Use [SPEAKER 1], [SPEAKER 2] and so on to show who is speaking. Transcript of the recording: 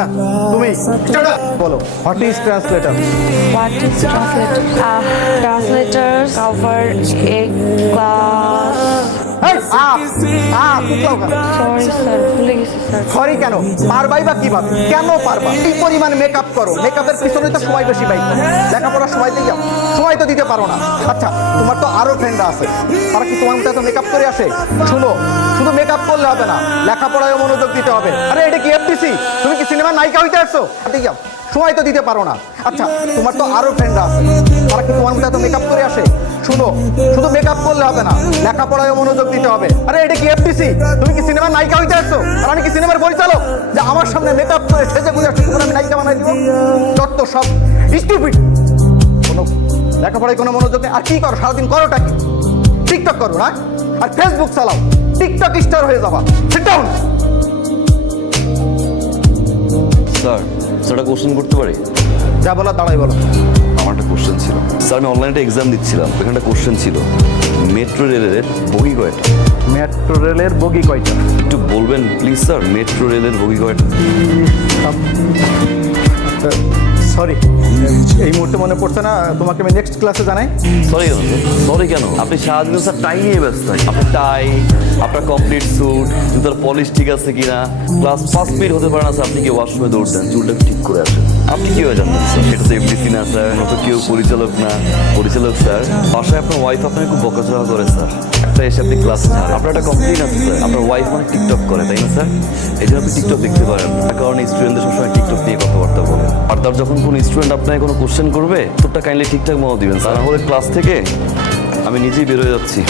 [SPEAKER 1] হ্যাঁ তুমি বলো what is translator
[SPEAKER 2] What is translator? Uh, translators cover
[SPEAKER 1] sorry কেন? পারবাই বা কীভাবে? কেন পারবা? কি পরিমাণ মেকআপ করো? মেকআপের পিছনে তো সময় বেশি পাই লেখাপড়ার সময় দিয়ে যাও। সময় তো দিতে পারো না। আচ্ছা তোমার তো আরও ফ্রেন্ড আছে। তারা কি তোমার মতো এত মেকআপ করে আসে? শুনো, শুধু মেকআপ করলে হবে না লেখাপড়ায় মনোযোগ দিতে হবে। আরে, এটা কি এফডিসি তুমি কি সিনেমার নায়িকা হইতে আসছো? দিয়ে যাও। সময় তো দিতে পারো না। আচ্ছা তোমার তো আরও ফ্রেন্ড আছে। তারা কি তোমার মতো এত মেকআপ করে আসে? শুনো শুধু মেকআপ করলে হবে না লেখাপড়ায় মনোযোগ দিতে হবে। আরে এটা কি এফটিসি তুমি কি সিনেমার নায়িকা হইতে আসছো আর আমি কি সিনেমার পরিচালক? যে আমার সামনে মেকআপ করে সেজে আসছো তোমার আমি নায়িকা বানাই দিব? যত সব স্টুপিড কোনো লেখাপড়ায় কোনো মনোযোগ নেই। আর কি করো? সারাদিন করোটা কি? টিকটক করো না? আর ফেসবুক চালাও। টিকটক স্টার হয়ে যাবা। সিট ডাউন
[SPEAKER 3] স্যার একটা কোশ্চেন করতে পারি?
[SPEAKER 1] যা বলা দাঁড়াই বলো।
[SPEAKER 3] আমার একটা কোশ্চেন ছিল। স্যার আমি অনলাইনে একটা এক্সাম দিচ্ছিলাম ওখানে একটা কোশ্চেন ছিল। মেট্রো রেলের বগি কয়টা?
[SPEAKER 1] মেট্রো রেলের বগি কয়টা?
[SPEAKER 3] একটু বলবেন প্লিজ স্যার মেট্রো রেলের বগি কয়টা?
[SPEAKER 1] সরি এই মুহূর্তে মনে পড়ছে না, তোমাকে আমি নেক্সট ক্লাসে জানাই।
[SPEAKER 3] সরি কেন সরি কেন? আপনি সারাদিন স্যার টাই নিয়ে ব্যস্ত। আপনার টাই আপনার কমপ্লিট স্যুট জুতার পলিশ ঠিক আছে কিনা? ক্লাস ফার্স্ট মিনিট হতে পারে না স্যার আপনি কি ওয়াশরুমে দৌড় দেন, চুলটা ঠিক করে আসেন। আপনি কি হয়ে স্যার সেটা তো এফডিসি না স্যার নয়তো কেউ পরিচালক না। পরিচালক স্যার বাসায় আপনার ওয়াইফ আপনাকে খুব বকাচকা করে স্যার একটা এসে আপনি ক্লাস ছাড়েন আপনার একটা কমপ্লেন আছে স্যার আপনার ওয়াইফ মানে টিকটক করে, তাই না স্যার এই জন্য আপনি টিকটক দেখতে পারেন। তার কারণে স্টুডেন্টদের সবসময় তার যখন কোনো স্টুডেন্ট আপনাকে কোনো কোশ্চেন করবে তোরটা কাইন্ডলি ঠিকঠাক মতো দিবেন। তা না হলে ক্লাস থেকে আমি নিজেই বেরোয় যাচ্ছি।